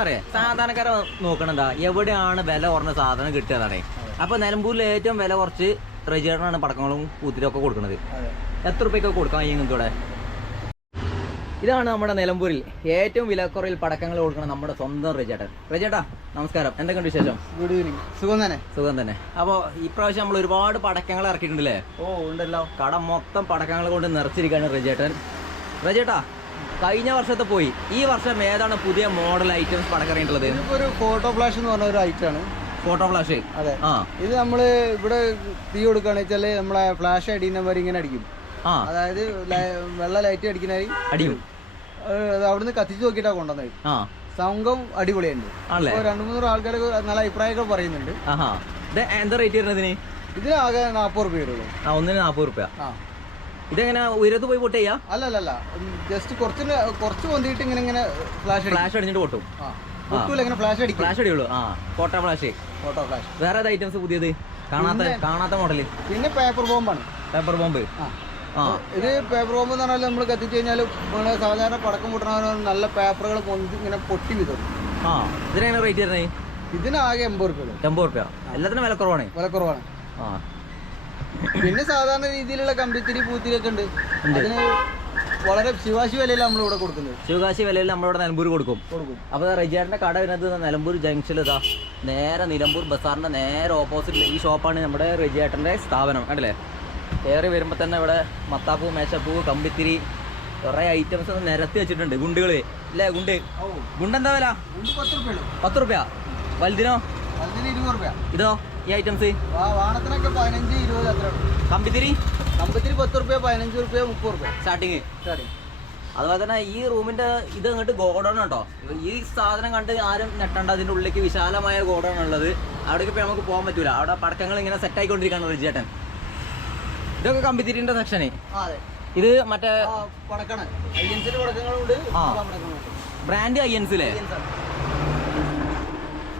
പറയാ സാധാരണക്കാരെ നോക്കണെന്താ എവിടെയാണ് വില കുറഞ്ഞ സാധനം കിട്ടുകയെന്നാണ് അപ്പൊ നിലമ്പൂരിൽ ഏറ്റവും വില കുറച്ച് റെജിയേറ്ററാണ് പടക്കങ്ങളും പൂത്തിരും ഒക്കെ കൊടുക്കുന്നത് എത്ര റുപ്യൊക്കെ കൊടുക്കാൻ കഴിയും നിങ്ങൾക്ക് ഇവിടെ? ഇതാണ് നമ്മുടെ നിലമ്പൂരിൽ ഏറ്റവും വിലക്കുറയിൽ പടക്കങ്ങൾ കൊടുക്കുന്ന നമ്മുടെ സ്വന്തം റെജേട്ടൻ റെജേട്ടാ നമസ്കാരം. എന്തൊക്കെയുണ്ട് വിശേഷം? ഗുഡ് ഈവനിങ് സുഖം തന്നെ. സുഖം തന്നെ. അപ്പോൾ ഇപ്രാവശ്യം നമ്മൾ ഒരുപാട് പടക്കങ്ങൾ ഇറക്കിയിട്ടുണ്ടല്ലേ? ഓ ഉണ്ടല്ലോ. കട മൊത്തം പടക്കങ്ങൾ കൊണ്ട് നിറച്ചിരിക്കുകയാണ് റെജേട്ടൻ റെജേട്ടാ കഴിഞ്ഞ വർഷത്തെ പോയി. ഈ വർഷം ഏതാണ് പുതിയ മോഡൽ ഐറ്റംസ് പടക്കറിയിട്ടുള്ളത് ഒരു ഫോട്ടോ ഫ്ലാഷ് എന്ന് പറഞ്ഞ ഒരു ഐറ്റം ആണ്. ഫോട്ടോ ഫ്ലാഷ് അതെ. ആ. ഇത് നമ്മൾ ഇവിടെ തീ കൊടുക്കുകയാണെന്ന് വെച്ചാൽ നമ്മളെ ഫ്ലാഷ് അടിക്കുന്നവർ ഇങ്ങനെ അടിക്കും. ആ. അതായത് വെള്ള ലൈറ്റ് അടിക്കുന്നതായി അടിയും. അത് അവിടുന്ന് കത്തിച്ച് നോക്കിയിട്ടാ കൊണ്ടുവന്നത്. ആ. സംഘം അടിപൊളിയുണ്ട്. രണ്ടു മൂന്നൂറ് ആൾക്കാർക്ക് നല്ല അഭിപ്രായമൊക്കെ പറയുന്നുണ്ട്. എന്താ റേറ്റ് വരുന്നതിന്? ഇതിനാകെ നാപ്പത് റുപ്യ വരുള്ളൂ. ആ ഒന്നിന് നാൽപ്പത് റുപ്യ. ആ. ഇതെങ്ങനെ ഉയരത്ത് പോയി പൊട്ട് ചെയ്യാ? അല്ല അല്ല അല്ല ജസ്റ്റ് കുറച്ച് കുറച്ച് പൊന്തിയിട്ട് ഇങ്ങനെ ഇങ്ങനെ ഫ്ലാഷ് ഫ്ലാഷ് അടിഞ്ഞിട്ട് പൊട്ടും. ഇങ്ങനെ ഫ്ലാഷ് അടിക്കും. ഫ്ലാഷ് അടിയുള്ളൂ. ആ ഫോട്ടോ ഫ്ലാഷ് ഫോട്ടോ ഫ്ലാഷ് വേറെ ഏത് ഐറ്റംസ് പുതിയത്? കാണാത്ത കാണാത്ത മോഡൽ പിന്നെ പേപ്പർ ബോംബാണ് പേപ്പർ ബോംബ് ഇത് പേപ്പർ ബോംബ് എന്ന് പറഞ്ഞാൽ നമ്മൾ കത്തിച്ചു കഴിഞ്ഞാൽ നമ്മൾ സാധാരണ പടക്കം പൊട്ടണ നല്ല പേപ്പറുകൾ പൊന്തി ഇങ്ങനെ പൊട്ടി വിതറും. ആ. ഇതിനെങ്ങനെ റേറ്റ് വരുന്നത്? ഇതിനാകെ എൺപത് റുപ്യ എൺപത് റുപ്യ. എല്ലാത്തിനും വില കുറവാണ് വില കുറവാണ് ആ. പിന്നെ സാധാരണ രീതിയിലുള്ള കമ്പിത്തിരി പൂത്തിരി ഒക്കെ ഉണ്ട്. അതിന് വളരെ ശിവാശി വിലയിൽ നമ്മൾ ഇവിടെ കൊടുക്കുന്നത്. ശിവകാശി വിലയിൽ നമ്മളിവിടെ നിലമ്പൂർ കൊടുക്കും. കൊടുക്കും. അപ്പോൾ റെജിയാറിന്റെ കട വരുന്നത് നിലമ്പൂർ ജംഗ്ഷൻ ഇതാ നേരെ നിലമ്പൂർ ബസാറിന്റെ നേരെ ഓപ്പോസിറ്റ് ഈ ഷോപ്പാണ് നമ്മുടെ റെജിയേട്ടന്റെ സ്ഥാപനം. കണ്ടില്ലേ? കയറി വരുമ്പോൾ തന്നെ ഇവിടെ മത്താപ്പൂ മേശപ്പൂ കമ്പിത്തിരി കുറേ ഐറ്റംസ് നിരത്തി വെച്ചിട്ടുണ്ട്. ഗുണ്ടുകൾ അല്ലേ ഗുണ്ട്? ഗുണ്ടെന്താ വില? ഉണ്ട് പത്ത് റുപ്യ. വലുതിനോ? ഇതോ ഈ ഐറ്റംസ് വാണത്തിനൊക്കെ പതിനഞ്ച് ഇരുപത് അത്ര കമ്പിത്തിരി? കമ്പിത്തിരി പത്ത് റുപ്യ പതിനഞ്ച് റുപ്യ മുപ്പത് റുപ്യ. സ്റ്റാർട്ടിങ് സ്റ്റാർട്ടിങ് അതുപോലെ തന്നെ ഈ റൂമിന്റെ ഇത് അങ്ങോട്ട് ഗോഡൗൺ കേട്ടോ ഈ സാധനം കണ്ട് ആരും നെട്ടണ്ട അതിന്റെ ഉള്ളിലേക്ക് വിശാലമായ ഗോഡൗൺ ഉള്ളത്. അവിടേക്ക് ഇപ്പൊ നമുക്ക് പോകാൻ പറ്റൂല. അവിടെ പടക്കങ്ങൾ ഇങ്ങനെ സെറ്റ് ആയിക്കൊണ്ടിരിക്കുകയാണ് റിജേട്ടൻ ഇതൊക്കെ കമ്പിത്തിരിന്റെ സെക്ഷന് ഇത് മറ്റേ ബ്രാൻഡ് അയ്യൻസിലെ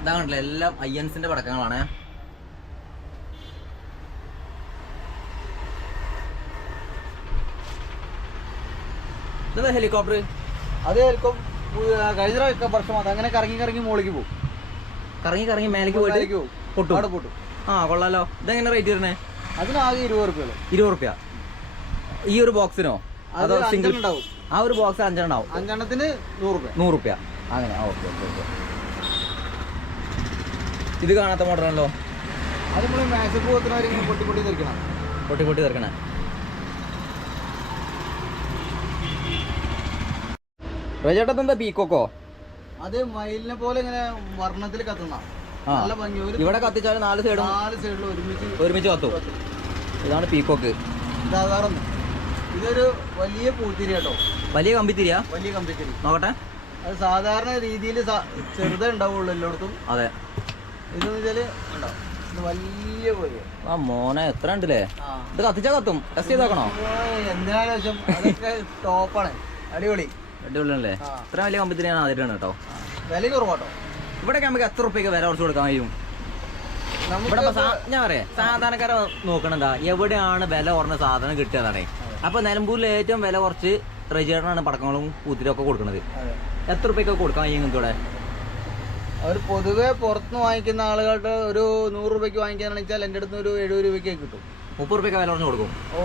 അയ്യൻസ് ആണ്. ഇതാ കണ്ടില്ലേ എല്ലാം അയ്യൻസിന്റെ പടക്കങ്ങളാണ്. ഇത് ഹെലികോപ്റ്റർ അത് ഹെലികോപ്റ്റർ കഴിഞ്ഞ വർഷം അത് അങ്ങനെ കറങ്ങി കറങ്ങി മുകളിലേക്ക് പോകും. കറങ്ങി കറങ്ങി മേലേക്ക് പോയിട്ട് പൊട്ടും. അവിടെ പൊട്ടും. ആ കൊള്ളാലോ. ഇതെങ്ങനെ റേറ്റ് വരുന്നത് അതിനാകെ ഇരുപത് റുപ്യ ഇരുപത് റുപ്യ ഈ ഒരു ബോക്സിനോ അതോ സിംഗിൾ ഉണ്ടാവും. ആ ഒരു ബോക്സ് അഞ്ചെണ്ണം ഉണ്ടാവും. അഞ്ചെണ്ണത്തിന് നൂറ് റുപ്യ നൂറ് റുപ്യ അങ്ങനെ ഓക്കെ ഓക്കെ ഓക്കെ. ഇത് കാണാത്ത മോഡലാണല്ലോ അത് നമ്മൾ മാക്സിപ്പ് ഇങ്ങനെ പൊട്ടി പൊട്ടി പൊട്ടി പൊട്ടി തീർക്കണേ റജേട്ടത്ത് എന്താ പീക്കോക്കോ? അത് മയിലിനെ പോലെ ഇങ്ങനെ വർണത്തിൽ കത്തുന്ന. നല്ല ഭംഗി ഒരു ഇവിടെ കത്തിച്ചാലും നാല് സൈഡും നാല് സൈഡിലും ഒരുമിച്ച് ഒരുമിച്ച് കത്തും. ഇതാണ് പീക്കോക്ക്. ഇതാകാറൊന്നും. ഇതൊരു വലിയ പൂത്തിരി കേട്ടോ. വലിയ കമ്പിത്തിരിയാ? വലിയ കമ്പിത്തിരി. നോക്കട്ടെ. അത് സാധാരണ രീതിയിൽ ചെറുതേ ഉണ്ടാവുള്ളൂ എല്ലായിടത്തും. അതെ. ഇതെന്ന് വെച്ചാൽ ഉണ്ടാവും ഇത് വലിയ ആ മോനെ എത്ര ഉണ്ടല്ലേ ഇത് കത്തിച്ചാ കത്തും. ടെസ്റ്റ് ചെയ്താക്കണോ? എന്തായാലും ടോപ്പാണ്. അടിപൊളി. അടിപൊളിയല്ലേ ഇത്ര വലിയ കമ്പത്തിന് ഞാൻ ആദ്യമായിട്ടാണ് കേട്ടോ. ഇവിടെ കുറവാട്ടോ ഇവിടെയൊക്കെ നമുക്ക് എത്ര റുപ്യക്ക് വില കുറച്ച് കൊടുക്കാൻ കഴിയും? ഇവിടെ ഞാൻ പറയാം. സാധാരണക്കാരെ നോക്കണെന്താ എവിടെയാണ് വില കുറഞ്ഞ സാധനം കിട്ടുകയെന്നാണ് അപ്പൊ നിലമ്പൂരിൽ ഏറ്റവും വില കുറച്ച് റെജിയേട്ടനാണ് പടക്കങ്ങളും കൂത്തിരും ഒക്കെ കൊടുക്കുന്നത്. എത്ര റുപ്യക്ക് കൊടുക്കാൻ കഴിയും നിങ്ങൾക്ക് ഇവിടെ? അവർ പൊതുവെ പുറത്തുനിന്ന് വാങ്ങിക്കുന്ന ആളുകളുടെ ഒരു നൂറ് രൂപയ്ക്ക് വാങ്ങിക്കാന്ന് വെച്ചാൽ എന്റെ അടുത്ത് ഒരു എഴുപത് രൂപയ്ക്ക് കിട്ടും. മുപ്പത് രൂപയ്ക്ക് വില കുറഞ്ഞു കൊടുക്കും. ഓ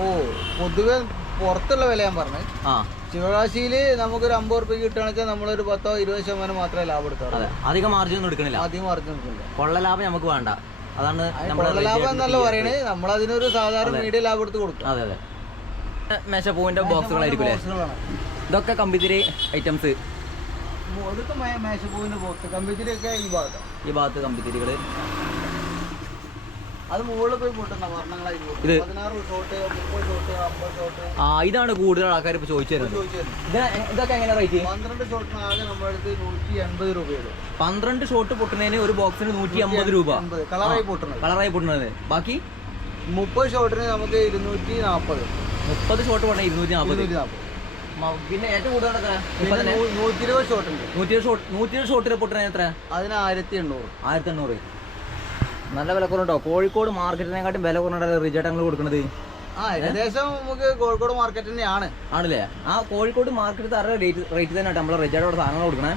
പൊതുവെ പുറത്തുള്ള വില ഞാൻ പറഞ്ഞത് ആ. ശിവകാശിയിൽ നമുക്കൊരു അമ്പത് റുപ്യക്ക് കിട്ടുകയാണെന്ന് വെച്ചാൽ നമ്മളൊരു പത്തോ ഇരുപത് ശതമാനം മാത്രമേ ലാഭം എടുക്കാറുള്ളൂ. അതെ. അധികം മാർജിൻ ഒന്നും എടുക്കണില്ല. അധികം മാർജിൻ എടുക്കില്ല കൊള്ള ലാഭം നമുക്ക് വേണ്ട. അതാണ് കൊള്ള ലാഭം എന്നല്ല പറയണേ. നമ്മൾ അതിനൊരു സാധാരണ മീഡിയ ലാഭം എടുത്ത് കൊടുക്കും അതെ അതെ. മെഷപ്പൂവിന്റെ ബോക്സുകളായിരിക്കും. ഇതൊക്കെ കമ്പിതിരി ഐറ്റംസ് മു- ഇതൊക്കെ മേ- മേശപ്പൂവിന്റെ ബോക്സ് കമ്പ്യൂട്ടറൊക്കെ ഈ ഭാഗം ഈ ഭാഗത്ത് കമ്പിത്തിരികൾ. അത് മുകളിൽ പോയി പൊട്ടുന്ന വർണങ്ങളായി പോകും. ഇത്? പതിനാറ് ഷോട്ട് മുപ്പത് ഷോട്ട് അമ്പത് ഷോട്ട്. ആ ഇതാണ് കൂടുതൽ ആൾക്കാർ ഇപ്പൊ ചോദിച്ചു തരുന്നത് ഇതൊക്കെ എങ്ങനെ റേറ്റ്? പന്ത്രണ്ട് ഷോട്ടിന് ആകെ നമ്മുടെ അടുത്ത് നൂറ്റി എൺപത് രൂപയുള്ളൂ. പന്ത്രണ്ട് ഷോട്ട് പൊട്ടുന്നതിന് ഒരു ബോക്സിന് നൂറ്റി അമ്പത് രൂപ. കളറായി പൊട്ടുന്നത്. കളറായി പൊട്ടുന്നത്. ബാക്കി? മുപ്പത് ഷോട്ടിന് നമുക്ക് ഇരുന്നൂറ്റി നാൽപ്പത് മുപ്പത് ഷോട്ട് പൊട്ടണ ഇരുന്നൂറ്റി നാപ്പത്. ഇരുന്നൂറ്റി നാൽപ്പത് പിന്നെ ഏറ്റവും കൂടുതൽ എത്ര? ഷോട്ട് ഉണ്ട്. നൂറ്റി ഇരുപത് നൂറ്റി ഷോട്ട് നൂറ്റി ഷോട്ടിൽ പൊട്ടണ എത്ര? അതിന് ആയിരത്തി എണ്ണൂറ്. ആയിരത്തി എണ്ണൂറ് നല്ല വില കുറവുണ്ടോ? കോഴിക്കോട് മാർക്കറ്റിനെക്കാട്ടും വില കുറവുണ്ടോ റിജേട്ടങ്ങൾ കൊടുക്കുന്നത് ആ ഏകദേശം നമുക്ക് കോഴിക്കോട് മാർക്കറ്റ് തന്നെയാണ്. ആണല്ലേ? ആ കോഴിക്കോട് മാർക്കറ്റ് തറ റേറ്റ് റേറ്റ് തന്നെ നമ്മളെ റിജേട്ടോട് സാധനങ്ങൾ കൊടുക്കണേ.